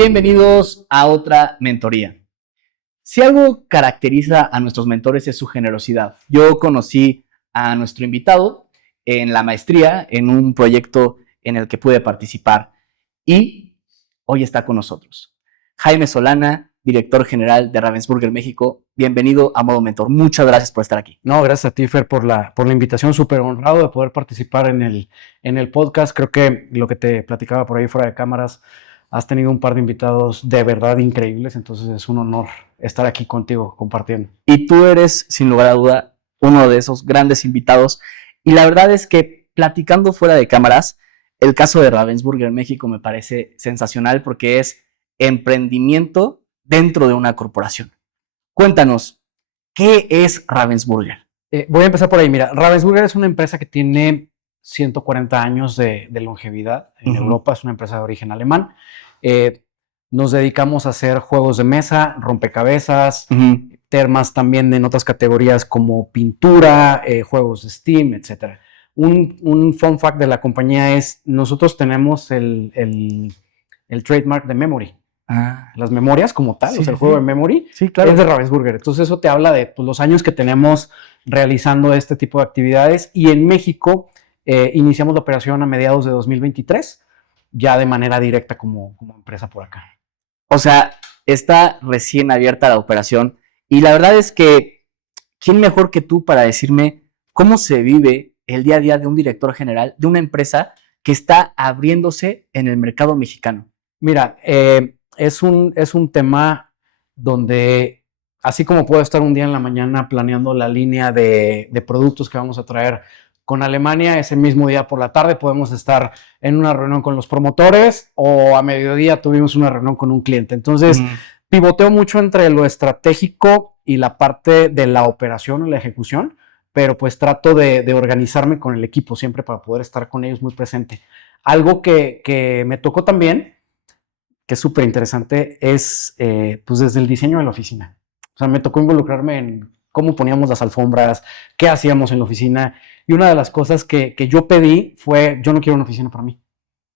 Bienvenidos a otra mentoría. Si algo caracteriza a nuestros mentores es su generosidad. Yo conocí a nuestro invitado en la maestría, en un proyecto en el que pude participar y hoy está con nosotros. Jaime Solana, director general de Ravensburger México. Bienvenido a Modo Mentor. Muchas gracias por estar aquí. No, gracias a ti, Fer, por la invitación. Súper honrado de poder participar en el podcast. Creo que lo que te platicaba por ahí fuera de cámaras, has tenido un par de invitados de verdad increíbles, entonces es un honor estar aquí contigo compartiendo. Y tú eres, sin lugar a duda, uno de esos grandes invitados. Y la verdad es que platicando fuera de cámaras, el caso de Ravensburger México me parece sensacional porque es emprendimiento dentro de una corporación. Cuéntanos, ¿qué es Ravensburger? Voy a empezar por ahí. Mira, Ravensburger es una empresa que tiene 140 años de longevidad en Europa. Es una empresa de origen alemán. Nos dedicamos a hacer juegos de mesa, rompecabezas, termas también en otras categorías como pintura, juegos de Steam, etc. Un fun fact de la compañía es, nosotros tenemos el trademark de Memory. Las memorias como tal, Sí, o sea, el juego de Memory claro. es de Ravensburger. Entonces eso te habla de pues, los años que tenemos realizando este tipo de actividades. Y en México iniciamos la operación a mediados de 2023, ya de manera directa como empresa por acá. O sea, está recién abierta la operación y la verdad es que, ¿quién mejor que tú para decirme cómo se vive el día a día de un director general de una empresa que está abriéndose en el mercado mexicano? Mira, es un tema donde, así como puedo estar un día en la mañana planeando la línea de productos que vamos a traer con Alemania, ese mismo día por la tarde podemos estar en una reunión con los promotores o a mediodía tuvimos una reunión con un cliente. Entonces, pivoteo mucho entre lo estratégico y la parte de la operación o la ejecución, pero pues trato de organizarme con el equipo siempre para poder estar con ellos muy presente. Algo que me tocó también, que es súper interesante, es pues desde el diseño de la oficina. O sea, me tocó involucrarme en cómo poníamos las alfombras, qué hacíamos en la oficina. Y una de las cosas que yo pedí fue, yo no quiero una oficina para mí.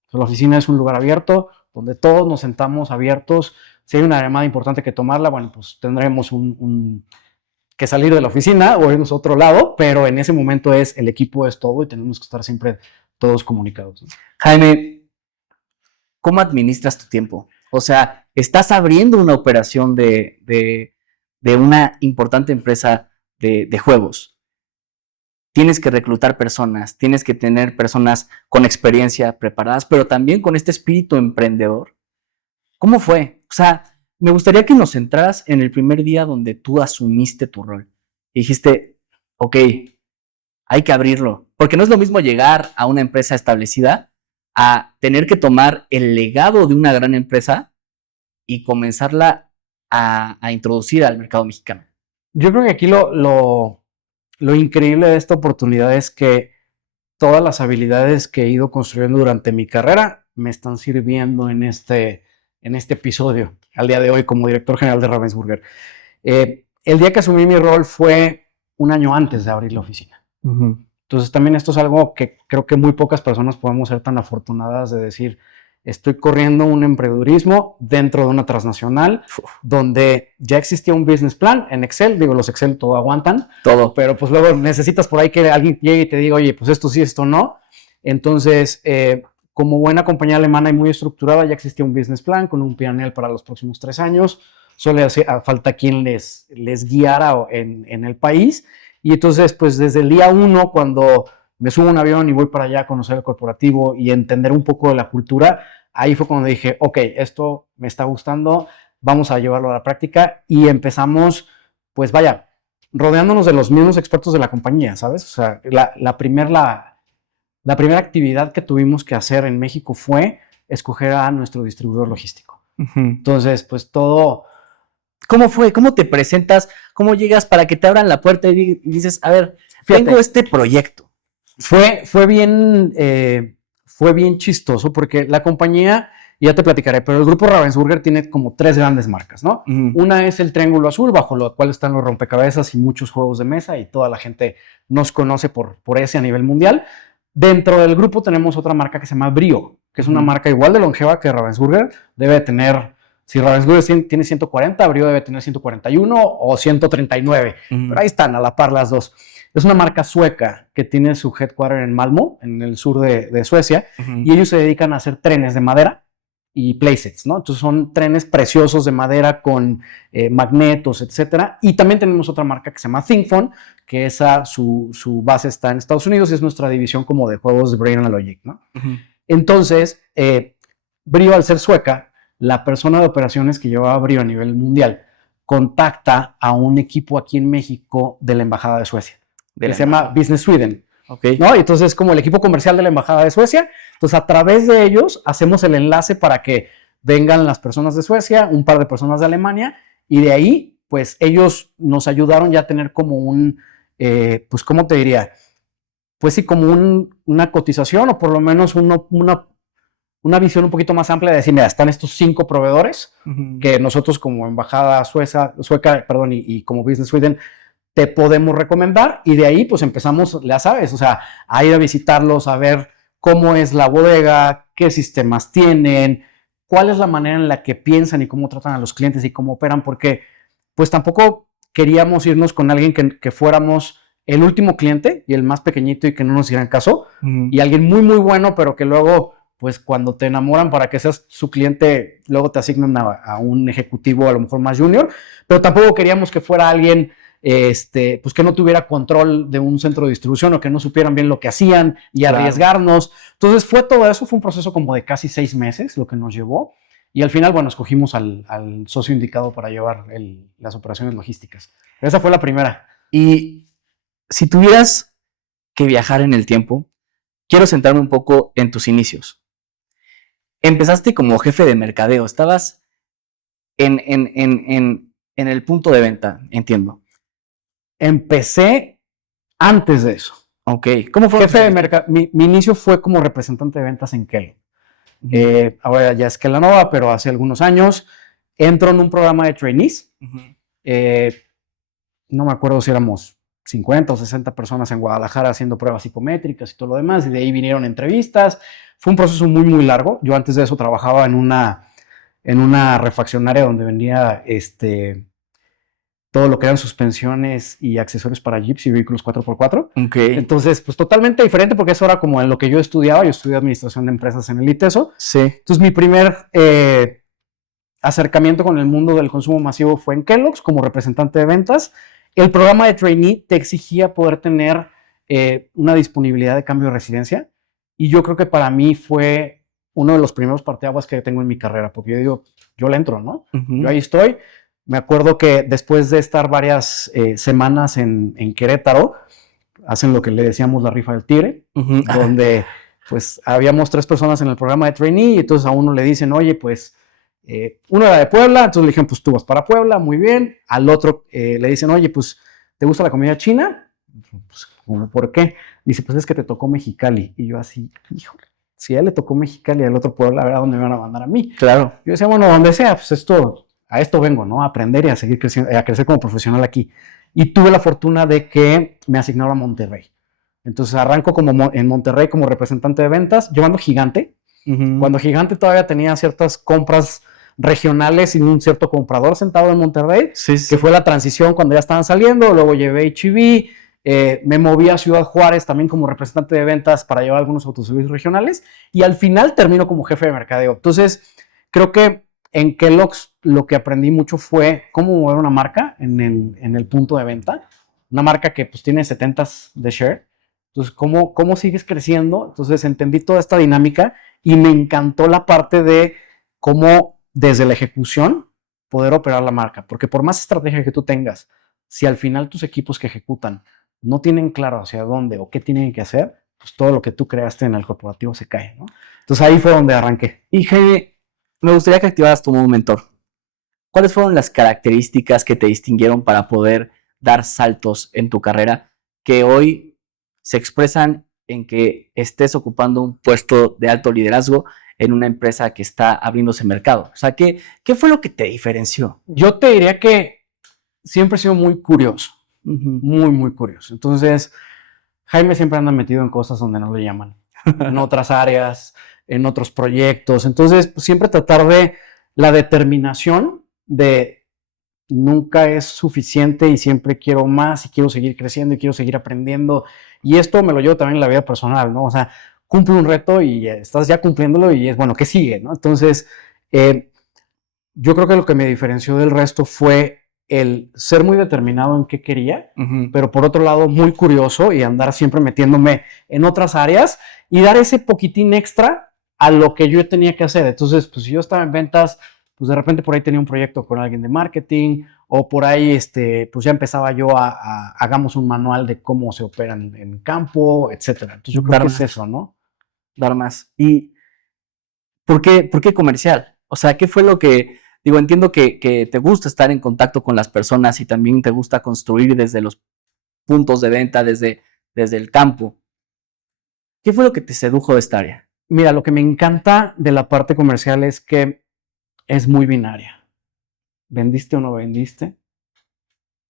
O sea, la oficina es un lugar abierto, donde todos nos sentamos abiertos. Si hay una llamada importante que tomarla, bueno, pues tendremos que salir de la oficina o irnos a otro lado, pero en ese momento el equipo es todo y tenemos que estar siempre todos comunicados, ¿no? Jaime, ¿cómo administras tu tiempo? O sea, estás abriendo una operación de una importante empresa de juegos. Tienes que reclutar personas, tienes que tener personas con experiencia preparadas, pero también con este espíritu emprendedor. ¿Cómo fue? O sea, me gustaría que nos centraras en el primer día donde tú asumiste tu rol. Y dijiste, ok, hay que abrirlo. Porque no es lo mismo llegar a una empresa establecida a tener que tomar el legado de una gran empresa y comenzarla a introducir al mercado mexicano. Yo creo que aquí lo increíble de esta oportunidad es que todas las habilidades que he ido construyendo durante mi carrera me están sirviendo en este episodio, al día de hoy como director general de Ravensburger. El día que asumí mi rol fue un año antes de abrir la oficina. Entonces también esto es algo que creo que muy pocas personas podemos ser tan afortunadas de decir, estoy corriendo un emprendedurismo dentro de una transnacional donde ya existía un business plan en Excel. Digo, los Excel todo aguantan. Todo. Pero pues luego necesitas por ahí que alguien llegue y te diga, oye, pues esto sí, esto no. Entonces, como buena compañía alemana y muy estructurada, ya existía un business plan con un P&L para los próximos 3 años. Solo hace falta quien les guiara en el país. Y entonces, pues desde el día 1, cuando me subo a un avión y voy para allá a conocer el corporativo y entender un poco de la cultura, ahí fue cuando dije, ok, esto me está gustando, vamos a llevarlo a la práctica y empezamos, pues vaya, rodeándonos de los mismos expertos de la compañía, ¿sabes? O sea, la primera actividad que tuvimos que hacer en México fue escoger a nuestro distribuidor logístico. Entonces, pues todo... ¿Cómo fue? ¿Cómo te presentas? ¿Cómo llegas para que te abran la puerta y dices, a ver, fíjate, tengo este proyecto? Fue bien chistoso porque la compañía, ya te platicaré, pero el grupo Ravensburger tiene como 3 grandes marcas, ¿no? Una es el Triángulo Azul, bajo lo cual están los rompecabezas y muchos juegos de mesa y toda la gente nos conoce por ese a nivel mundial. Dentro del grupo tenemos otra marca que se llama Brio, que es una marca igual de longeva que Ravensburger. Debe tener, si Ravensburger tiene 140, Brio debe tener 141 o 139. Pero ahí están, a la par las dos. Es una marca sueca que tiene su headquarter en Malmö, en el sur de Suecia, y ellos se dedican a hacer trenes de madera y playsets, ¿no? Entonces son trenes preciosos de madera con magnetos, etcétera. Y también tenemos otra marca que se llama ThinkPhone, que esa, su base está en Estados Unidos y es nuestra división como de juegos de Brain Logic, ¿no? Entonces, Brio, al ser sueca, la persona de operaciones que llevaba Brio a nivel mundial contacta a un equipo aquí en México de la Embajada de Suecia, que se llama Business Sweden. Okay. ¿No? Y entonces, como el equipo comercial de la Embajada de Suecia, entonces a través de ellos hacemos el enlace para que vengan las personas de Suecia, un par de personas de Alemania, y de ahí, pues ellos nos ayudaron ya a tener como un, pues, ¿cómo te diría? Pues sí, como una cotización o por lo menos una visión un poquito más amplia de decir, mira, están estos 5 proveedores que nosotros como Embajada sueca, y como Business Sweden te podemos recomendar, y de ahí pues empezamos, ya sabes, o sea, a ir a visitarlos, a ver cómo es la bodega, qué sistemas tienen, cuál es la manera en la que piensan y cómo tratan a los clientes y cómo operan, porque pues tampoco queríamos irnos con alguien que fuéramos el último cliente y el más pequeñito y que no nos hicieran caso, y alguien muy muy bueno, pero que luego pues cuando te enamoran para que seas su cliente, luego te asignan a un ejecutivo a lo mejor más junior, pero tampoco queríamos que fuera alguien pues que no tuviera control de un centro de distribución o que no supieran bien lo que hacían y arriesgarnos. Entonces todo eso, fue un proceso como de casi 6 meses lo que nos llevó, y al final, bueno, escogimos al socio indicado para llevar las operaciones logísticas. Esa fue la primera. Y si tuvieras que viajar en el tiempo, quiero centrarme un poco en tus inicios. Empezaste como jefe de mercadeo, estabas en el punto de venta, entiendo. Empecé antes de eso. Ok. ¿Cómo fue? Jefe de mercado. Mi inicio fue como representante de ventas en Kellogg. Ahora ya es Kellanova, pero hace algunos años entro en un programa de trainees. No me acuerdo si éramos 50 o 60 personas en Guadalajara haciendo pruebas psicométricas y todo lo demás, y de ahí vinieron entrevistas. Fue un proceso muy, muy largo. Yo antes de eso trabajaba en una refaccionaria donde vendía todo lo que eran suspensiones y accesorios para Jeeps y vehículos 4x4. Okay. Entonces, pues totalmente diferente, porque eso era como en lo que yo estudiaba. Yo estudié administración de empresas en el ITESO. Sí. Entonces, mi primer acercamiento con el mundo del consumo masivo fue en Kellogg's como representante de ventas. El programa de trainee te exigía poder tener una disponibilidad de cambio de residencia, y yo creo que para mí fue uno de los primeros parteaguas que tengo en mi carrera, porque yo digo, yo le entro, ¿no? Yo ahí estoy. Me acuerdo que después de estar varias semanas en Querétaro, hacen lo que le decíamos la rifa del tigre, donde pues habíamos 3 personas en el programa de trainee, y entonces a uno le dicen, oye, pues uno era de Puebla, entonces le dijeron, pues tú vas para Puebla, muy bien. Al otro le dicen, oye, pues ¿te gusta la comida china? Pues, ¿por qué? Dice, pues es que te tocó Mexicali. Y yo así, híjole, si a él le tocó Mexicali y al otro Puebla, a ver a dónde me van a mandar a mí. Claro. Yo decía, bueno, donde sea, pues a esto vengo, ¿no? A aprender y a seguir creciendo, a crecer como profesional aquí. Y tuve la fortuna de que me asignaron a Monterrey. Entonces arranco en Monterrey como representante de ventas, llevando Gigante. Cuando Gigante todavía tenía ciertas compras regionales y un cierto comprador sentado en Monterrey, que fue la transición cuando ya estaban saliendo. Luego llevé H-E-B, me moví a Ciudad Juárez también como representante de ventas para llevar algunos autoservicios regionales, y al final termino como jefe de mercadeo. Entonces, creo que en Kellogg's lo que aprendí mucho fue cómo mover una marca en el punto de venta, una marca que pues tiene 70s de share. Entonces, ¿cómo sigues creciendo? Entonces, entendí toda esta dinámica y me encantó la parte de cómo desde la ejecución poder operar la marca, porque por más estrategia que tú tengas, si al final tus equipos que ejecutan no tienen claro hacia dónde o qué tienen que hacer, pues todo lo que tú creaste en el corporativo se cae, ¿no? Entonces ahí fue donde arranqué. Y Jaime, me gustaría que activaras tu modo mentor. ¿Cuáles fueron las características que te distinguieron para poder dar saltos en tu carrera que hoy se expresan en que estés ocupando un puesto de alto liderazgo en una empresa que está abriéndose mercado? O sea, ¿qué fue lo que te diferenció? Yo te diría que siempre he sido muy curioso, muy, muy curioso. Entonces, Jaime siempre anda metido en cosas donde no le llaman, en otras áreas, en otros proyectos. Entonces, pues, siempre tratar de la determinación de nunca es suficiente y siempre quiero más y quiero seguir creciendo y quiero seguir aprendiendo. Y esto me lo llevo también en la vida personal, ¿no? O sea, cumple un reto y estás ya cumpliéndolo y es, bueno, ¿qué sigue, no? Entonces, yo creo que lo que me diferenció del resto fue el ser muy determinado en qué quería, pero por otro lado muy curioso y andar siempre metiéndome en otras áreas y dar ese poquitín extra a lo que yo tenía que hacer. Entonces, pues si yo estaba en ventas, pues de repente por ahí tenía un proyecto con alguien de marketing o por ahí, pues ya empezaba yo a hagamos un manual de cómo se operan en campo, etcétera. Entonces yo creo que es eso, ¿no? Dar más. ¿Y por qué comercial? O sea, ¿qué fue lo que, digo, entiendo que te gusta estar en contacto con las personas y también te gusta construir desde los puntos de venta, desde el campo? ¿Qué fue lo que te sedujo de esta área? Mira, lo que me encanta de la parte comercial es que es muy binaria. ¿Vendiste o no vendiste?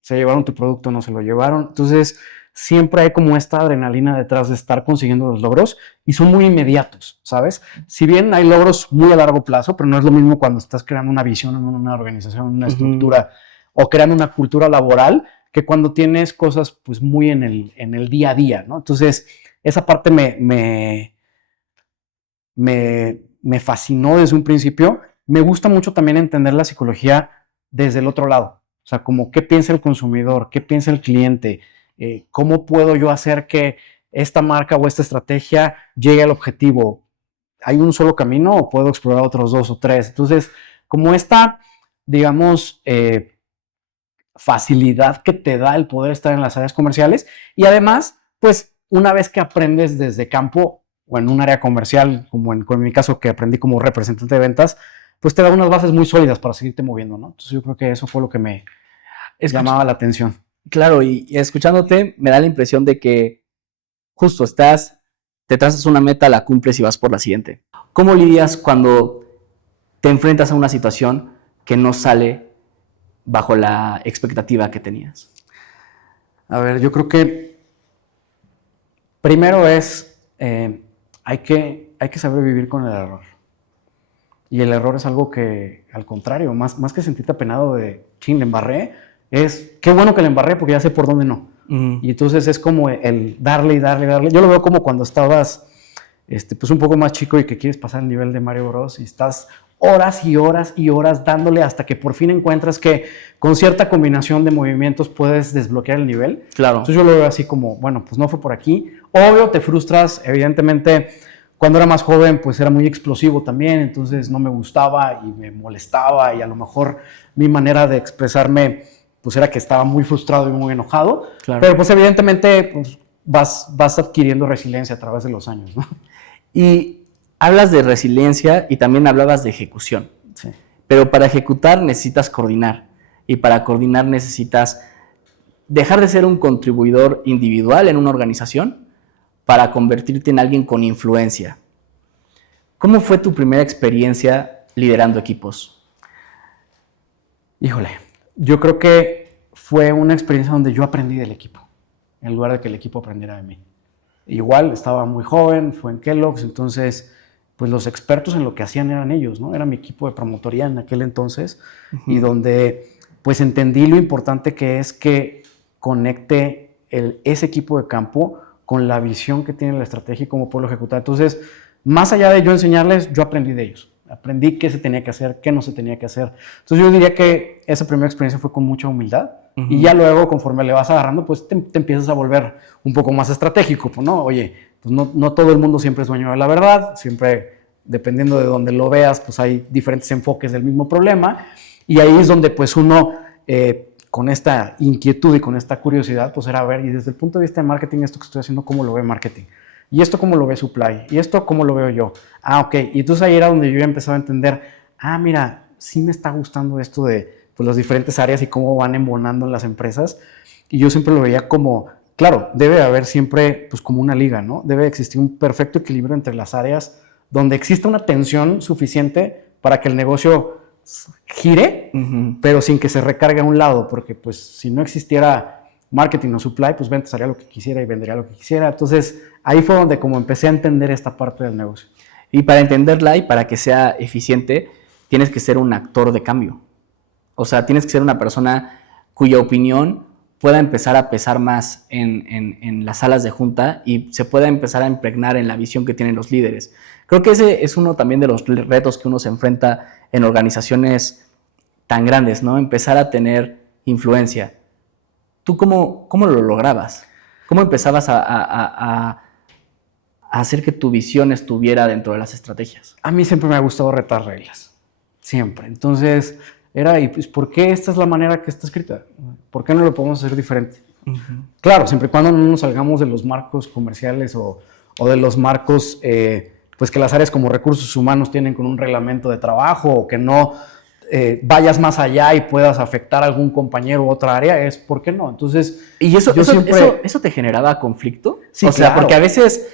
¿Se llevaron tu producto o no se lo llevaron? Entonces, siempre hay como esta adrenalina detrás de estar consiguiendo los logros y son muy inmediatos, ¿sabes? Si bien hay logros muy a largo plazo, pero no es lo mismo cuando estás creando una visión en una organización, en una estructura o creando una cultura laboral que cuando tienes cosas pues muy en el día a día, ¿no? Entonces, esa parte me fascinó desde un principio. Me gusta mucho también entender la psicología desde el otro lado. O sea, como qué piensa el consumidor, qué piensa el cliente, cómo puedo yo hacer que esta marca o esta estrategia llegue al objetivo. ¿Hay un solo camino o puedo explorar otros 2 o 3? Entonces, como esta, digamos, facilidad que te da el poder estar en las áreas comerciales y además, pues una vez que aprendes desde campo o en un área comercial, como en mi caso que aprendí como representante de ventas, pues te da unas bases muy sólidas para seguirte moviendo, ¿no? Entonces yo creo que eso fue lo que me llamaba la atención. Claro, y escuchándote me da la impresión de que justo te trazas una meta, la cumples y vas por la siguiente. ¿Cómo lidias cuando te enfrentas a una situación que no sale bajo la expectativa que tenías? A ver, yo creo que primero es, hay que saber vivir con el error. Y el error es algo que, al contrario, más que sentirte apenado de, chin, le embarré, es, qué bueno que le embarré porque ya sé por dónde no. Y entonces es como el darle y darle y darle. Yo lo veo como cuando estabas pues un poco más chico y que quieres pasar el nivel de Mario Bros. Y estás horas y horas y horas dándole hasta que por fin encuentras que con cierta combinación de movimientos puedes desbloquear el nivel. Claro. Entonces yo lo veo así como, bueno, pues no fue por aquí. Obvio, te frustras, evidentemente. Cuando era más joven, pues era muy explosivo también, entonces no me gustaba y me molestaba y a lo mejor mi manera de expresarme pues era que estaba muy frustrado y muy enojado, claro. Pero pues evidentemente pues, vas adquiriendo resiliencia a través de los años, ¿no? Y hablas de resiliencia y también hablabas de ejecución, sí. Pero para ejecutar necesitas coordinar y para coordinar necesitas dejar de ser un contribuidor individual en una organización para convertirte en alguien con influencia. ¿Cómo fue tu primera experiencia liderando equipos? Híjole, yo creo que fue una experiencia donde yo aprendí del equipo, en lugar de que el equipo aprendiera de mí. Igual, estaba muy joven, fue en Kellogg's, entonces, pues los expertos en lo que hacían eran ellos, ¿no? Era mi equipo de promotoría en aquel entonces, y donde, pues entendí lo importante que es que conecte ese equipo de campo con la visión que tiene la estrategia y cómo puedo ejecutar. Entonces, más allá de yo enseñarles, yo aprendí de ellos. Aprendí qué se tenía que hacer, qué no se tenía que hacer. Entonces, yo diría que esa primera experiencia fue con mucha humildad. Y ya luego, conforme le vas agarrando, pues te empiezas a volver un poco más estratégico, pues, ¿no? Oye, pues no todo el mundo siempre es dueño de la verdad. Siempre, dependiendo de donde lo veas, pues hay diferentes enfoques del mismo problema. Y ahí es donde, pues, uno... con esta inquietud y con esta curiosidad, pues era ver, y desde el punto de vista de marketing, esto que estoy haciendo, ¿cómo lo ve marketing? Y esto, ¿cómo lo ve supply? Y esto, ¿cómo lo veo yo? Ah, ok. Y entonces ahí era donde yo ya empezaba a entender, mira, sí me está gustando esto de pues, las diferentes áreas y cómo van embonando en las empresas. Y yo siempre lo veía como, claro, debe haber siempre pues como una liga, ¿no? Debe existir un perfecto equilibrio entre las áreas donde exista una tensión suficiente para que el negocio gire, pero sin que se recargue a un lado, porque pues si no existiera marketing o supply, pues ventas haría lo que quisiera y vendería lo que quisiera. Entonces, ahí fue donde como empecé a entender esta parte del negocio. Y para entenderla y para que sea eficiente, tienes que ser un actor de cambio. O sea, tienes que ser una persona cuya opinión pueda empezar a pesar más en las salas de junta y se pueda empezar a impregnar en la visión que tienen los líderes. Creo que ese es uno también de los retos que uno se enfrenta en organizaciones tan grandes, ¿no? Empezar a tener influencia. ¿Tú cómo lo lograbas? ¿Cómo empezabas a hacer que tu visión estuviera dentro de las estrategias? A mí siempre me ha gustado retar reglas, siempre. Entonces, y pues, ¿por qué esta es la manera que está escrita? ¿Por qué no lo podemos hacer diferente? Uh-huh. Claro, siempre y cuando no nos salgamos de los marcos comerciales o de los marcos pues que las áreas como recursos humanos tienen con un reglamento de trabajo, o que no vayas más allá y puedas afectar a algún compañero u otra área, ¿por qué no? Entonces, ¿y eso te generaba conflicto? Sí, o sea, claro. Porque a veces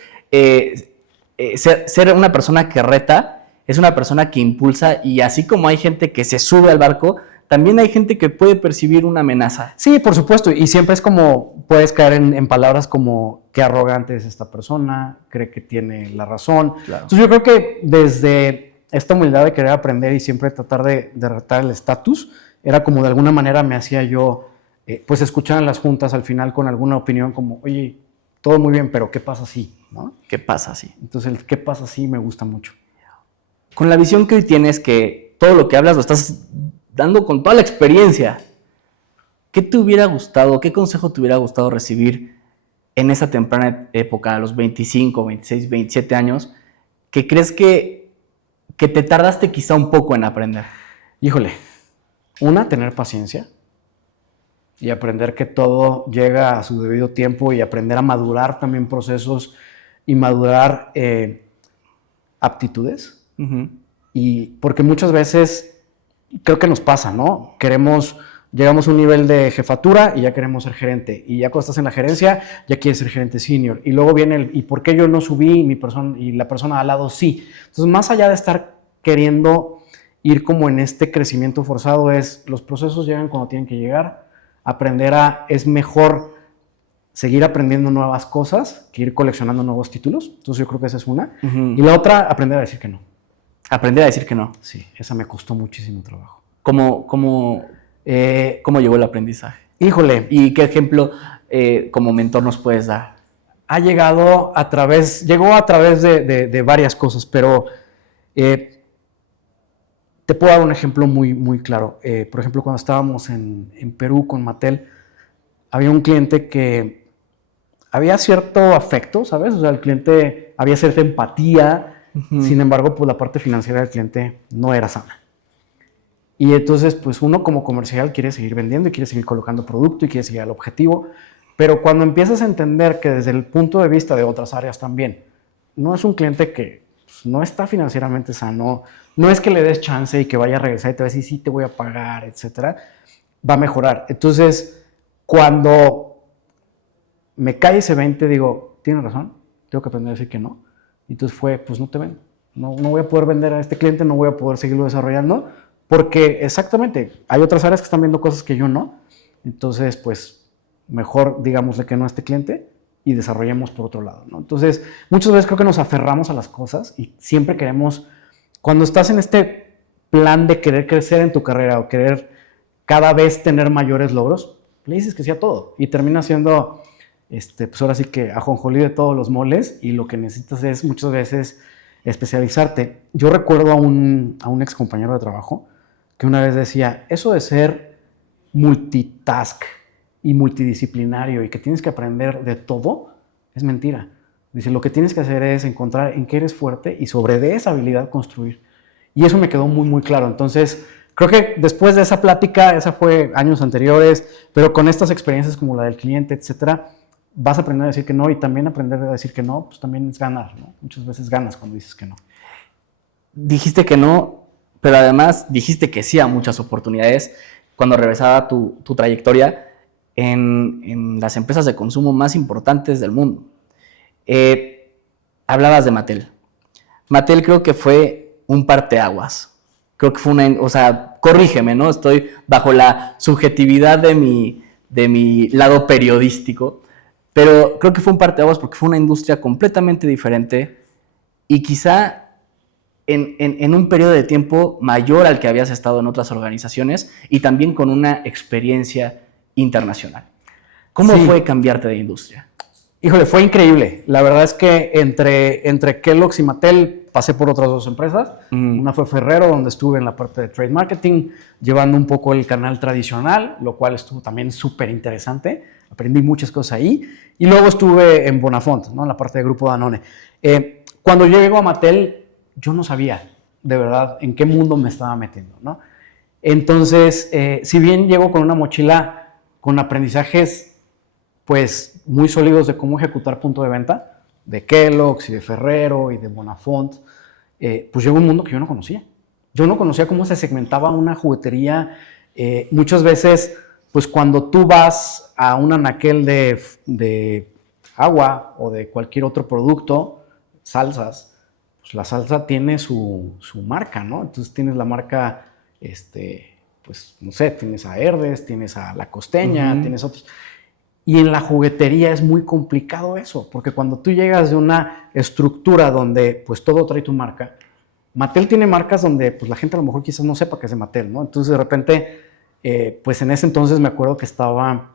ser una persona que reta es una persona que impulsa, y así como hay gente que se sube al barco, también hay gente que puede percibir una amenaza. Sí, por supuesto, y siempre es como, puedes caer en palabras como, qué arrogante es esta persona, cree que tiene la razón. Claro. Entonces yo creo que desde esta humildad de querer aprender y siempre tratar de retar el estatus, era como de alguna manera me hacía yo, pues escuchar en las juntas al final con alguna opinión como, oye, todo muy bien, pero ¿qué pasa si? ¿No? ¿Qué pasa si? Entonces el ¿qué pasa si? Me gusta mucho. Con la visión que hoy tienes, que todo lo que hablas lo estás dando con toda la experiencia, ¿qué te hubiera gustado, qué consejo te hubiera gustado recibir en esa temprana época, a los 25, 26, 27 años, que crees que te tardaste quizá un poco en aprender? Híjole, tener paciencia y aprender que todo llega a su debido tiempo, y aprender a madurar también procesos y madurar aptitudes. Uh-huh. Y porque muchas veces creo que nos pasa, ¿no? Llegamos a un nivel de jefatura y ya queremos ser gerente, y ya cuando estás en la gerencia ya quieres ser gerente senior, y luego viene ¿y por qué yo no subí y la persona al lado sí? Entonces, más allá de estar queriendo ir como en este crecimiento forzado, los procesos llegan cuando tienen que llegar. Es mejor seguir aprendiendo nuevas cosas que ir coleccionando nuevos títulos. Entonces yo creo que esa es una. Uh-huh. Y la otra, aprender a decir que no. Aprender a decir que no. Sí, esa me costó muchísimo trabajo. ¿Cómo llegó el aprendizaje? Híjole. ¿Y qué ejemplo como mentor nos puedes dar? Llegó a través de varias cosas, pero te puedo dar un ejemplo muy, muy claro. Por ejemplo, cuando estábamos en Perú con Mattel, había un cliente que había cierto afecto, ¿sabes? O sea, el cliente había cierta empatía. Uh-huh. Sin embargo, pues la parte financiera del cliente no era sana. Y entonces, pues uno como comercial quiere seguir vendiendo y quiere seguir colocando producto y quiere seguir al objetivo, pero cuando empiezas a entender que desde el punto de vista de otras áreas también, no es un cliente que pues, no está financieramente sano, no es que le des chance y que vaya a regresar y te va a decir, sí, te voy a pagar, etcétera, va a mejorar. Entonces, cuando me cae ese 20, digo, tienes razón, tengo que aprender a decir que no. Y entonces pues no te vendo. No voy a poder vender a este cliente, no voy a poder seguirlo desarrollando, porque exactamente, hay otras áreas que están viendo cosas que yo no. Entonces, pues, mejor digámosle que no a este cliente y desarrollemos por otro lado, ¿no? Entonces, muchas veces creo que nos aferramos a las cosas y siempre queremos, cuando estás en este plan de querer crecer en tu carrera o querer cada vez tener mayores logros, le dices que sí a todo y termina siendo... pues ahora sí que ajonjolí de todos los moles, y lo que necesitas es muchas veces especializarte. Yo recuerdo a un ex compañero de trabajo que una vez decía, eso de ser multitask y multidisciplinario y que tienes que aprender de todo, es mentira. Dice, lo que tienes que hacer es encontrar en qué eres fuerte y sobre de esa habilidad construir. Y eso me quedó muy, muy claro. Entonces, creo que después de esa plática, esa fue años anteriores, pero con estas experiencias como la del cliente, etcétera, vas a aprender a decir que no, y también aprender a decir que no, pues también es ganar, ¿no? Muchas veces ganas cuando dices que no. Dijiste que no, pero además dijiste que sí a muchas oportunidades cuando regresaba tu trayectoria en las empresas de consumo más importantes del mundo. Hablabas de Mattel. Mattel creo que fue un parteaguas. Creo que fue corrígeme, ¿no? Estoy bajo la subjetividad de mi de mi lado periodístico, pero creo que fue un parteaguas porque fue una industria completamente diferente y quizá en un periodo de tiempo mayor al que habías estado en otras organizaciones y también con una experiencia internacional. ¿Cómo fue cambiarte de industria? Híjole, fue increíble. La verdad es que entre Kellogg's y Mattel pasé por otras dos empresas. Una fue Ferrero, donde estuve en la parte de trade marketing, llevando un poco el canal tradicional, lo cual estuvo también súper interesante. Aprendí muchas cosas ahí. Y luego estuve en Bonafont, ¿no? En la parte de Grupo Danone. Cuando yo llego a Mattel, yo no sabía de verdad en qué mundo me estaba metiendo, ¿no? Entonces, si bien llego con una mochila con aprendizajes pues muy sólidos de cómo ejecutar punto de venta, de Kellogg's y de Ferrero y de Bonafont, pues llegó un mundo que yo no conocía. Yo no conocía cómo se segmentaba una juguetería. Muchas veces, pues cuando tú vas a un anaquel de agua o de cualquier otro producto, salsas, pues la salsa tiene su marca, ¿no? Entonces tienes la marca, pues no sé, tienes a Herdes, tienes a La Costeña, tienes otros. Y en la juguetería es muy complicado eso, porque cuando tú llegas de una estructura donde pues todo trae tu marca, Mattel tiene marcas donde pues la gente a lo mejor quizás no sepa que es de Mattel, ¿no? Entonces de repente, pues en ese entonces me acuerdo que estaba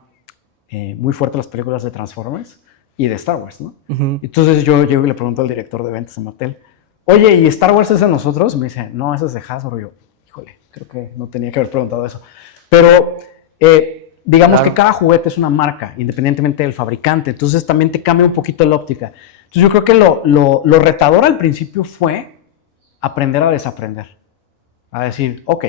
muy fuerte las películas de Transformers y de Star Wars, ¿no? Entonces yo llego y le pregunto al director de ventas de Mattel, oye, ¿y Star Wars es de nosotros? Y me dice, no, eso es de Hasbro. Y yo, híjole, creo que no tenía que haber preguntado eso. Pero digamos que cada juguete es una marca, independientemente del fabricante. Entonces también te cambia un poquito la óptica. Entonces yo creo que lo retador al principio fue aprender a desaprender. A decir, ok,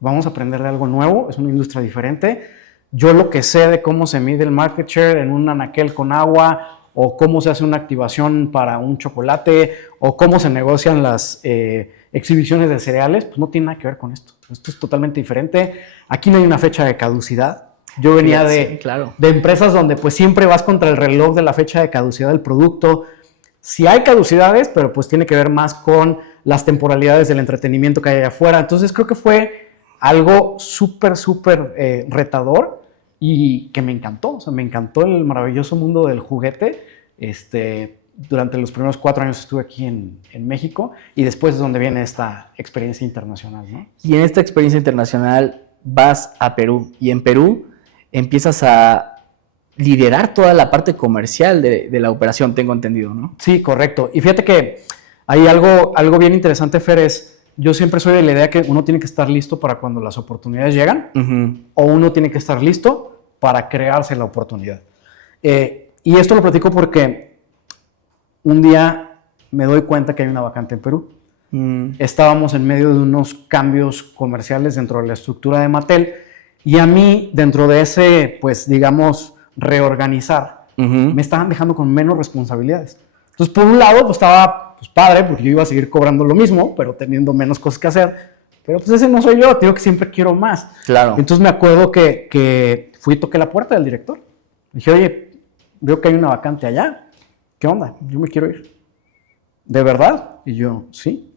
vamos a aprender de algo nuevo, es una industria diferente. Yo lo que sé de cómo se mide el market share en un anaquel con agua, o cómo se hace una activación para un chocolate, o cómo se negocian las exhibiciones de cereales, pues no tiene nada que ver con esto. Esto es totalmente diferente. Aquí no hay una fecha de caducidad. Yo venía de empresas donde pues siempre vas contra el reloj de la fecha de caducidad del producto. Sí hay caducidades, pero pues tiene que ver más con las temporalidades del entretenimiento que hay allá afuera. Entonces creo que fue algo súper retador y que me encantó. O sea, me encantó el maravilloso mundo del juguete. Durante los primeros 4 años estuve aquí en México y después es donde viene esta experiencia internacional, ¿no? Y en esta experiencia internacional vas a Perú y en Perú empiezas a liderar toda la parte comercial de la operación, tengo entendido, ¿no? Sí, correcto. Y fíjate que hay algo bien interesante, Fer, yo siempre soy de la idea que uno tiene que estar listo para cuando las oportunidades llegan, o uno tiene que estar listo para crearse la oportunidad. Y esto lo platico porque un día me doy cuenta que hay una vacante en Perú. Estábamos en medio de unos cambios comerciales dentro de la estructura de Mattel y a mí, dentro de ese, pues digamos, reorganizar, me estaban dejando con menos responsabilidades. Entonces, por un lado, pues estaba pues, padre, porque yo iba a seguir cobrando lo mismo, pero teniendo menos cosas que hacer. Pero pues ese no soy yo, digo que siempre quiero más. Claro. Entonces me acuerdo que fui y toqué la puerta del director. Dije, oye, veo que hay una vacante allá. ¿Qué onda? Yo me quiero ir. ¿De verdad? Y yo, sí.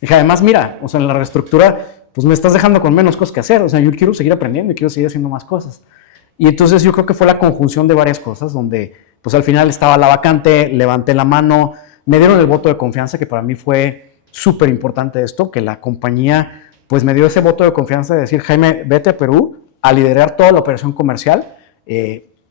Dije, además, mira, o sea, en la reestructura, pues me estás dejando con menos cosas que hacer. O sea, yo quiero seguir aprendiendo y quiero seguir haciendo más cosas. Y entonces yo creo que fue la conjunción de varias cosas, donde pues al final estaba la vacante, levanté la mano, me dieron el voto de confianza, que para mí fue súper importante esto, que la compañía pues me dio ese voto de confianza de decir, Jaime, vete a Perú a liderar toda la operación comercial.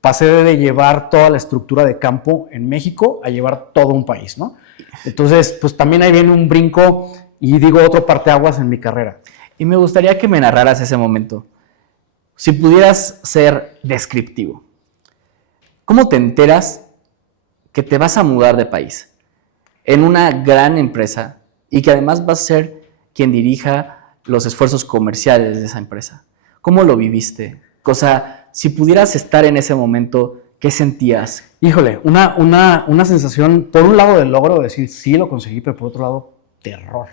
Pasé de llevar toda la estructura de campo en México a llevar todo un país, ¿no? Entonces, pues también ahí viene un brinco y digo otro parteaguas en mi carrera. Y me gustaría que me narraras ese momento. Si pudieras ser descriptivo, ¿cómo te enteras que te vas a mudar de país en una gran empresa y que además vas a ser quien dirija los esfuerzos comerciales de esa empresa? ¿Cómo lo viviste? O sea, si pudieras estar en ese momento, ¿qué sentías? Híjole, una sensación, por un lado del logro, de decir, sí lo conseguí, pero por otro lado, terror.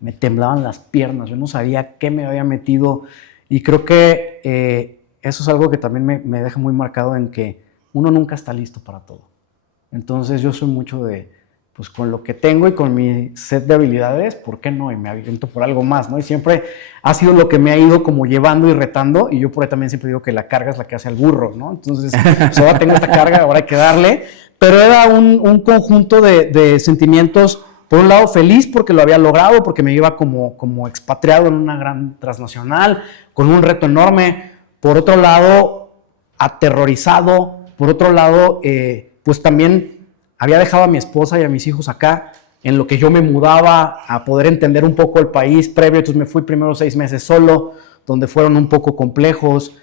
Me temblaban las piernas, yo no sabía qué me había metido. Y creo que eso es algo que también me deja muy marcado en que uno nunca está listo para todo. Entonces yo soy mucho de pues con lo que tengo y con mi set de habilidades, ¿por qué no? Y me aviento por algo más, ¿no? Y siempre ha sido lo que me ha ido como llevando y retando, y yo por ahí también siempre digo que la carga es la que hace al burro, ¿no? Entonces, pues ahora tengo esta carga, ahora hay que darle, pero era un conjunto de sentimientos, por un lado feliz porque lo había logrado, porque me iba como expatriado en una gran transnacional, con un reto enorme, por otro lado aterrorizado, por otro lado, pues también había dejado a mi esposa y a mis hijos acá, en lo que yo me mudaba a poder entender un poco el país previo, entonces me fui primero 6 meses solo, donde fueron un poco complejos,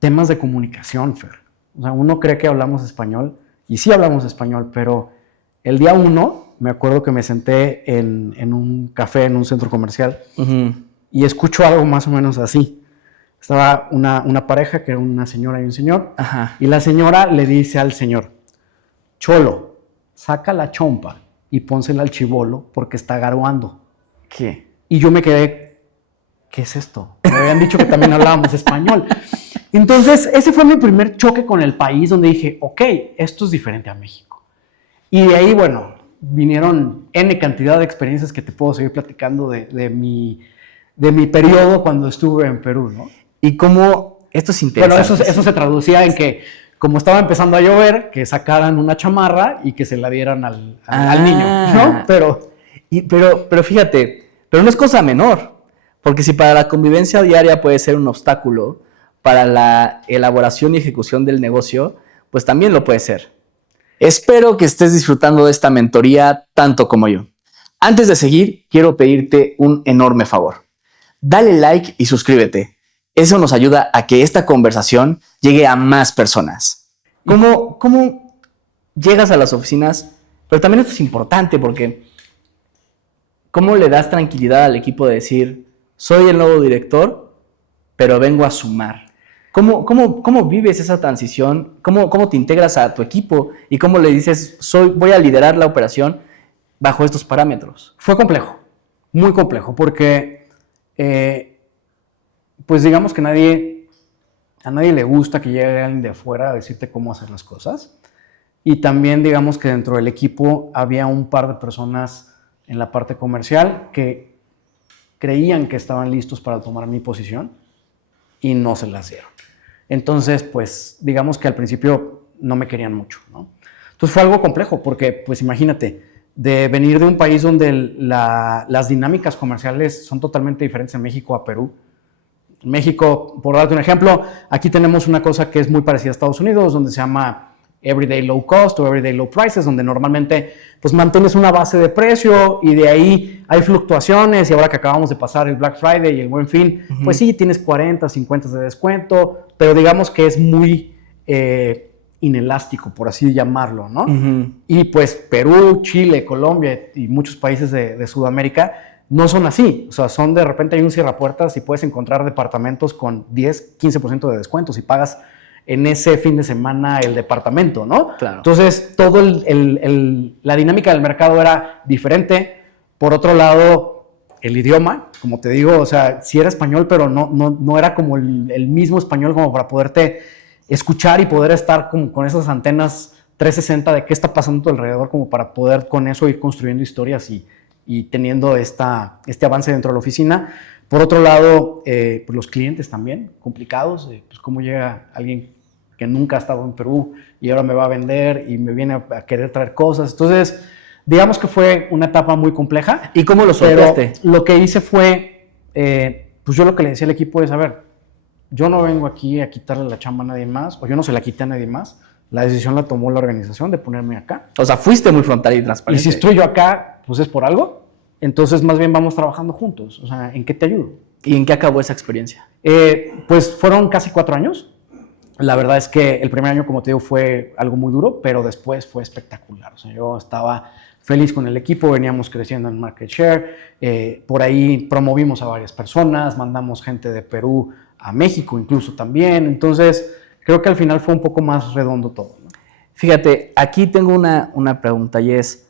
temas de comunicación, Fer. O sea, uno cree que hablamos español, y sí hablamos español, pero el día 1, me acuerdo que me senté en un café, en un centro comercial, y escucho algo más o menos así. Estaba una pareja, que era una señora y un señor, y la señora le dice al señor: Cholo, saca la chompa y pónsela al chibolo porque está garuando. ¿Qué? Y yo me quedé, ¿qué es esto? Me habían dicho que también hablábamos español. Entonces, ese fue mi primer choque con el país, donde dije, ok, esto es diferente a México. Y de ahí, bueno, vinieron N cantidad de experiencias que te puedo seguir platicando de mi periodo cuando estuve en Perú, ¿no? Y cómo esto es interesante. Bueno, eso se traducía en que, como estaba empezando a llover, que sacaran una chamarra y que se la dieran al niño, ¿no? Pero fíjate, pero no es cosa menor, porque si para la convivencia diaria puede ser un obstáculo, para la elaboración y ejecución del negocio, pues también lo puede ser. Espero que estés disfrutando de esta mentoría tanto como yo. Antes de seguir, quiero pedirte un enorme favor. Dale like y suscríbete. Eso nos ayuda a que esta conversación llegue a más personas. ¿Cómo llegas a las oficinas? Pero también esto es importante porque ¿cómo le das tranquilidad al equipo de decir, soy el nuevo director, pero vengo a sumar? ¿Cómo vives esa transición? ¿Cómo te integras a tu equipo? ¿Y cómo le dices, voy a liderar la operación bajo estos parámetros? Fue complejo, muy complejo, porque pues digamos que a nadie le gusta que llegue alguien de afuera a decirte cómo hacer las cosas. Y también digamos que dentro del equipo había un par de personas en la parte comercial que creían que estaban listos para tomar mi posición y no se las dieron. Entonces, pues digamos que al principio no me querían mucho, ¿no? Entonces fue algo complejo porque, pues imagínate, de venir de un país donde las dinámicas comerciales son totalmente diferentes en México a Perú. En México, por darte un ejemplo, aquí tenemos una cosa que es muy parecida a Estados Unidos, donde se llama Everyday Low Cost o Everyday Low Prices, donde normalmente pues mantienes una base de precio y de ahí hay fluctuaciones, y ahora que acabamos de pasar el Black Friday y el Buen Fin, pues sí, tienes 40, 50 de descuento, pero digamos que es muy inelástico, por así llamarlo, ¿no? Y pues Perú, Chile, Colombia y muchos países de Sudamérica no son así. O sea, son de repente hay un cierrapuertas y puedes encontrar departamentos con 10, 15% de descuentos y pagas en ese fin de semana el departamento, ¿no? Claro. Entonces, todo la dinámica del mercado era diferente. Por otro lado, el idioma, como te digo, o sea, sí era español, pero no era como el mismo español como para poderte escuchar y poder estar como con esas antenas 360 de qué está pasando a tu alrededor, como para poder con eso ir construyendo historias y teniendo este avance dentro de la oficina. Por otro lado, pues los clientes también, complicados, pues cómo llega alguien que nunca ha estado en Perú y ahora me va a vender y me viene a querer traer cosas. Entonces, digamos que fue una etapa muy compleja. ¿Y cómo lo soltaste? Pero lo que hice fue, pues yo lo que le decía al equipo es, a ver, yo no vengo aquí a quitarle la chamba a nadie más, o yo no se la quité a nadie más. La decisión la tomó la organización de ponerme acá. O sea, fuiste muy frontal y transparente. Y si estoy yo acá, pues es por algo. Entonces, más bien vamos trabajando juntos. O sea, ¿en qué te ayudo? ¿Y en qué acabó esa experiencia? Pues fueron casi 4 años. La verdad es que el primer año, como te digo, fue algo muy duro, pero después fue espectacular. O sea, yo estaba feliz con el equipo, veníamos creciendo en market share. Por ahí promovimos a varias personas, mandamos gente de Perú a México incluso también. Entonces, creo que al final fue un poco más redondo todo, ¿no? Fíjate, aquí tengo una pregunta y es,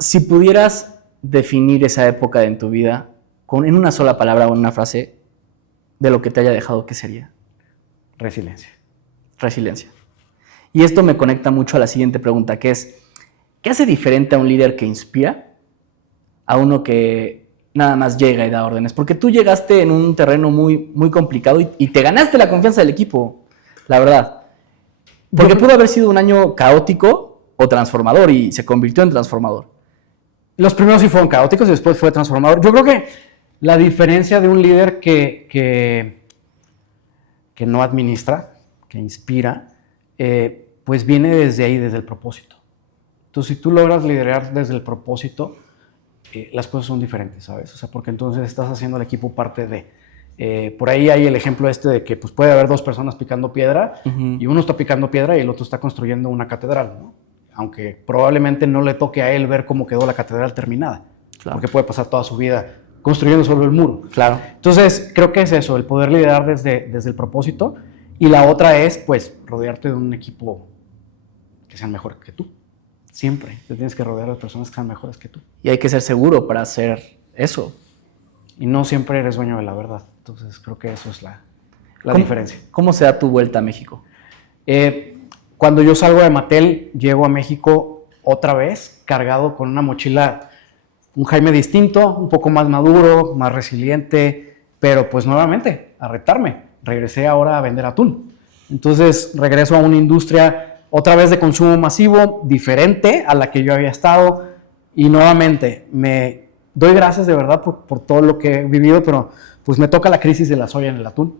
si pudieras definir esa época en tu vida en una sola palabra o en una frase de lo que te haya dejado, ¿qué sería? Resiliencia. Resiliencia. Y esto me conecta mucho a la siguiente pregunta, que es, ¿qué hace diferente a un líder que inspira a uno que nada más llega y da órdenes? Porque tú llegaste en un terreno muy, muy complicado y te ganaste la confianza del equipo, la verdad. Porque pudo haber sido un año caótico o transformador y se convirtió en transformador. Los primeros sí fueron caóticos y después fue transformador. Yo creo que la diferencia de un líder que no administra, que inspira, pues viene desde ahí, desde el propósito. Entonces, si tú logras liderar desde el propósito, las cosas son diferentes, ¿sabes? O sea, porque entonces estás haciendo al equipo parte de... por ahí hay el ejemplo de que pues, puede haber dos personas picando piedra y uno está picando piedra y el otro está construyendo una catedral, ¿no? Aunque probablemente no le toque a él ver cómo quedó la catedral terminada, claro, porque puede pasar toda su vida construyendo solo el muro. Claro. Entonces, creo que es eso, el poder liderar desde el propósito. Y la otra es, pues, rodearte de un equipo que sean mejor que tú. Siempre te tienes que rodear de personas que sean mejores que tú. Y hay que ser seguro para hacer eso. Y no siempre eres dueño de la verdad. Entonces, creo que eso es la diferencia. ¿Cómo se da tu vuelta a México? Cuando yo salgo de Mattel, llego a México otra vez, cargado con una mochila, un Jaime distinto, un poco más maduro, más resiliente, pero pues nuevamente, a retarme. Regresé ahora a vender atún. Entonces, regreso a una industria otra vez de consumo masivo, diferente a la que yo había estado. Y nuevamente, me doy gracias de verdad por todo lo que he vivido, pero pues me toca la crisis de la soya en el atún,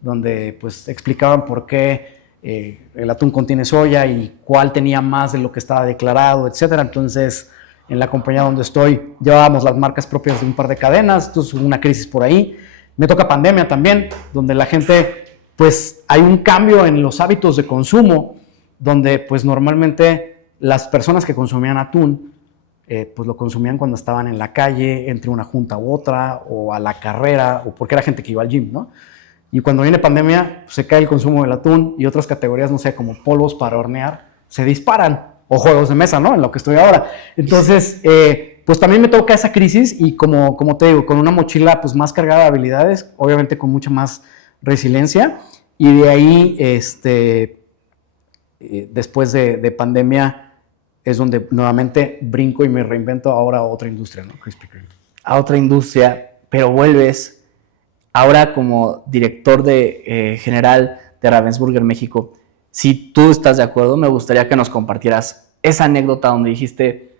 donde pues explicaban por qué el atún contiene soya y cuál tenía más de lo que estaba declarado, etcétera. Entonces, en la compañía donde estoy, llevábamos las marcas propias de un par de cadenas, entonces hubo una crisis por ahí. Me toca pandemia también, donde la gente, pues hay un cambio en los hábitos de consumo, donde pues normalmente las personas que consumían atún, pues lo consumían cuando estaban en la calle, entre una junta u otra, o a la carrera, o porque era gente que iba al gym, ¿no? Y cuando viene pandemia, pues se cae el consumo del atún y otras categorías, no sé, como polvos para hornear, se disparan, o juegos de mesa, ¿no? En lo que estoy ahora. Entonces, pues también me toca esa crisis y como te digo, con una mochila pues más cargada de habilidades, obviamente con mucha más resiliencia. Y de ahí, después de pandemia, es donde nuevamente brinco y me reinvento ahora a otra industria, ¿no? Krispy Kreme. A otra industria, pero vuelves ahora como director general de Ravensburger México. Si tú estás de acuerdo, me gustaría que nos compartieras esa anécdota donde dijiste,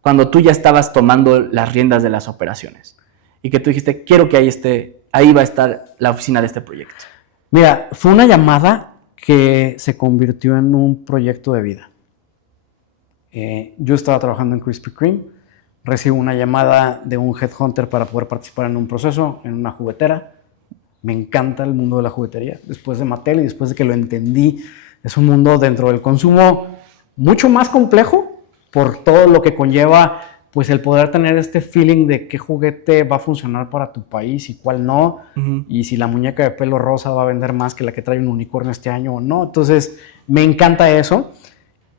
cuando tú ya estabas tomando las riendas de las operaciones y que tú dijiste, quiero que ahí va a estar la oficina de este proyecto. Mira, fue una llamada que se convirtió en un proyecto de vida. Yo estaba trabajando en Krispy Kreme, recibo una llamada de un headhunter para poder participar en un proceso, en una juguetera. Me encanta el mundo de la juguetería. Después de Mattel y después de que lo entendí, es un mundo dentro del consumo mucho más complejo por todo lo que conlleva pues el poder tener este feeling de qué juguete va a funcionar para tu país y cuál no, y si la muñeca de pelo rosa va a vender más que la que trae un unicornio este año o no. Entonces, me encanta eso.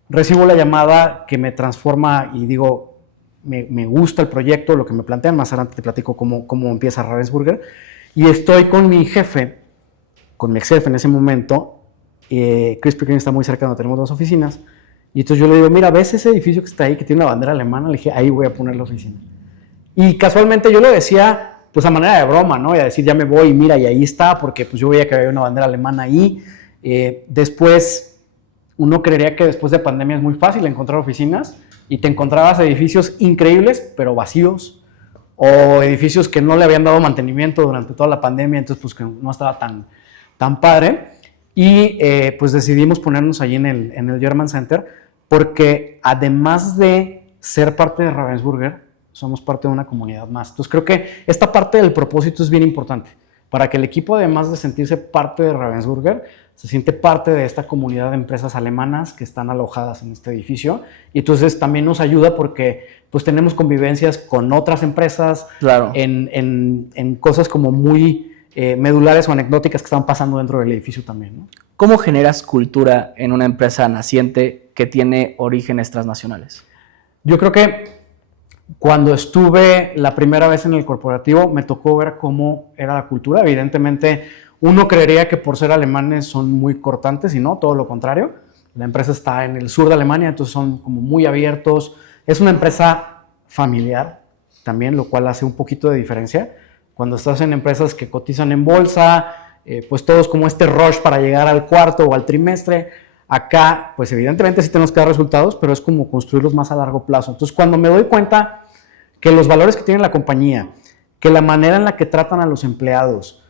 Recibo la llamada que me transforma y digo, me gusta el proyecto, lo que me plantean. Más adelante te platico cómo empieza Ravensburger. Y estoy con mi jefe, con mi ex jefe en ese momento. Krispy Kreme está muy cerca donde tenemos las oficinas. Y entonces yo le digo, mira, ¿ves ese edificio que está ahí, que tiene una bandera alemana? Le dije, ahí voy a poner la oficina. Y casualmente yo lo decía, pues a manera de broma, ¿no? Y a decir, ya me voy, mira, y ahí está, porque pues yo veía que había una bandera alemana ahí. Después, uno creería que después de pandemia es muy fácil encontrar oficinas y te encontrabas edificios increíbles, pero vacíos, o edificios que no le habían dado mantenimiento durante toda la pandemia, entonces pues que no estaba tan padre. Y pues decidimos ponernos allí en el German Center, porque además de ser parte de Ravensburger, somos parte de una comunidad más. Entonces creo que esta parte del propósito es bien importante, para que el equipo, además de sentirse parte de Ravensburger, se siente parte de esta comunidad de empresas alemanas que están alojadas en este edificio. Y entonces también nos ayuda porque pues tenemos convivencias con otras empresas, claro, en cosas como muy medulares o anecdóticas que están pasando dentro del edificio también, ¿no? ¿Cómo generas cultura en una empresa naciente que tiene orígenes transnacionales? Yo creo que cuando estuve la primera vez en el corporativo me tocó ver cómo era la cultura. Evidentemente Uno creería que por ser alemanes son muy cortantes y no, todo lo contrario. La empresa está en el sur de Alemania, entonces son como muy abiertos. Es una empresa familiar también, lo cual hace un poquito de diferencia. Cuando estás en empresas que cotizan en bolsa, pues todo es como este rush para llegar al cuarto o al trimestre. Acá, pues evidentemente sí tenemos que dar resultados, pero es como construirlos más a largo plazo. Entonces, cuando me doy cuenta que los valores que tiene la compañía, que la manera en la que tratan a los empleados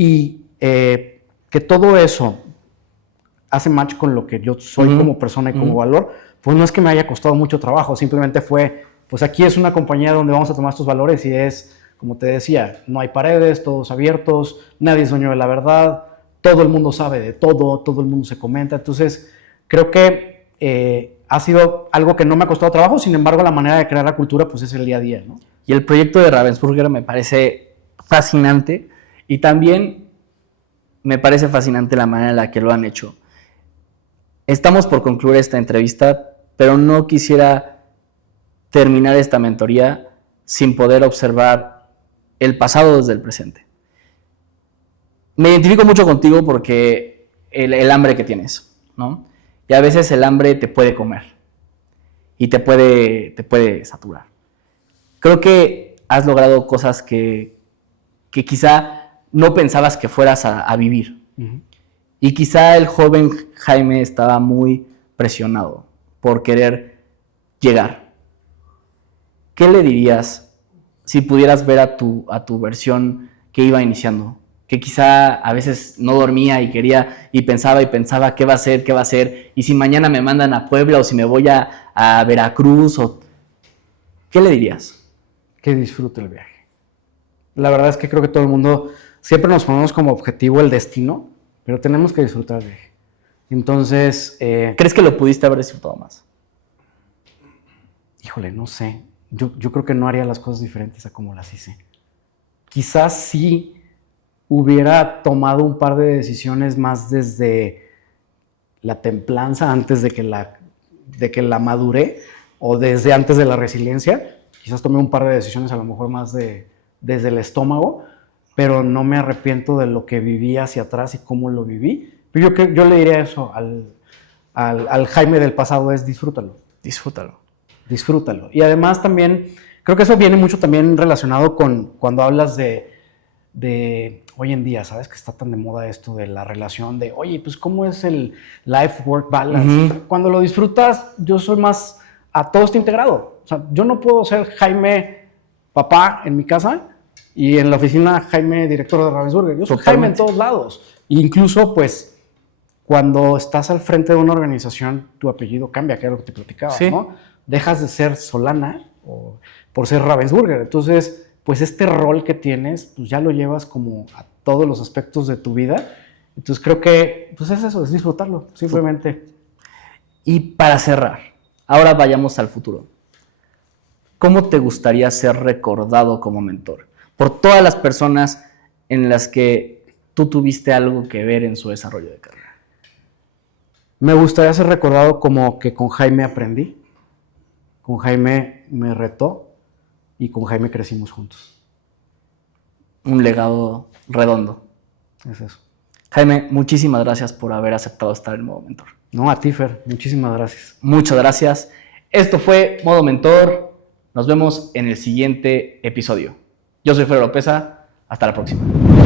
y que todo eso hace match con lo que yo soy como persona y como valor, pues no es que me haya costado mucho trabajo, simplemente fue, pues aquí es una compañía donde vamos a tomar estos valores y es, como te decía, no hay paredes, todos abiertos, nadie es dueño de la verdad, todo el mundo sabe de todo, todo el mundo se comenta. Entonces, creo que ha sido algo que no me ha costado trabajo, sin embargo, la manera de crear la cultura, pues es el día a día, ¿no? Y el proyecto de Ravensburger me parece fascinante y también me parece fascinante la manera en la que lo han hecho. Estamos por concluir esta entrevista, pero no quisiera terminar esta mentoría sin poder observar el pasado desde el presente. Me identifico mucho contigo porque el hambre que tienes, ¿no? Y a veces el hambre te puede comer y te puede saturar. Creo que has logrado cosas que quizá no pensabas que fueras a vivir. Uh-huh. Y quizá el joven Jaime estaba muy presionado por querer llegar. ¿Qué le dirías si pudieras ver a tu versión que iba iniciando? Que quizá a veces no dormía y quería y pensaba qué va a hacer, y si mañana me mandan a Puebla o si me voy a Veracruz, ¿qué le dirías? Que disfrute el viaje. La verdad es que creo que todo el mundo siempre nos ponemos como objetivo el destino, pero tenemos que disfrutar el viaje. Entonces, ¿crees que lo pudiste haber disfrutado más? Híjole, no sé. Yo creo que no haría las cosas diferentes a como las hice. Quizás sí hubiera tomado un par de decisiones más desde la templanza antes de que la maduré, o desde antes de la resiliencia. Quizás tomé un par de decisiones a lo mejor más desde el estómago, pero no me arrepiento de lo que viví hacia atrás y cómo lo viví. Pero yo le diría eso al Jaime del pasado, es disfrútalo. Disfrútalo. Y además también, creo que eso viene mucho también relacionado con cuando hablas de hoy en día, ¿sabes? Que está tan de moda esto de la relación de, oye, pues ¿cómo es el life-work balance? Uh-huh. Cuando lo disfrutas, yo soy más a todo está integrado. O sea, yo no puedo ser Jaime papá en mi casa y en la oficina Jaime director de Ravensburger. Yo soy Jaime en todos lados. E incluso, pues, cuando estás al frente de una organización, tu apellido cambia, que era lo que te platicaba, ¿sí? ¿No? Dejas de ser Solana por ser Ravensburger. Entonces, pues este rol que tienes, pues ya lo llevas como a todos los aspectos de tu vida. Entonces creo que, pues es eso, es disfrutarlo, simplemente. Y para cerrar, ahora vayamos al futuro. ¿Cómo te gustaría ser recordado como mentor? Por todas las personas en las que tú tuviste algo que ver en su desarrollo de carrera. Me gustaría ser recordado como que con Jaime aprendí, con Jaime me retó y con Jaime crecimos juntos. Un legado redondo. Es eso. Jaime, muchísimas gracias por haber aceptado estar en Modo Mentor. No, a ti, Fer. Muchísimas gracias. Muchas gracias. Esto fue Modo Mentor. Nos vemos en el siguiente episodio. Yo soy Fer Lopeza. Hasta la próxima.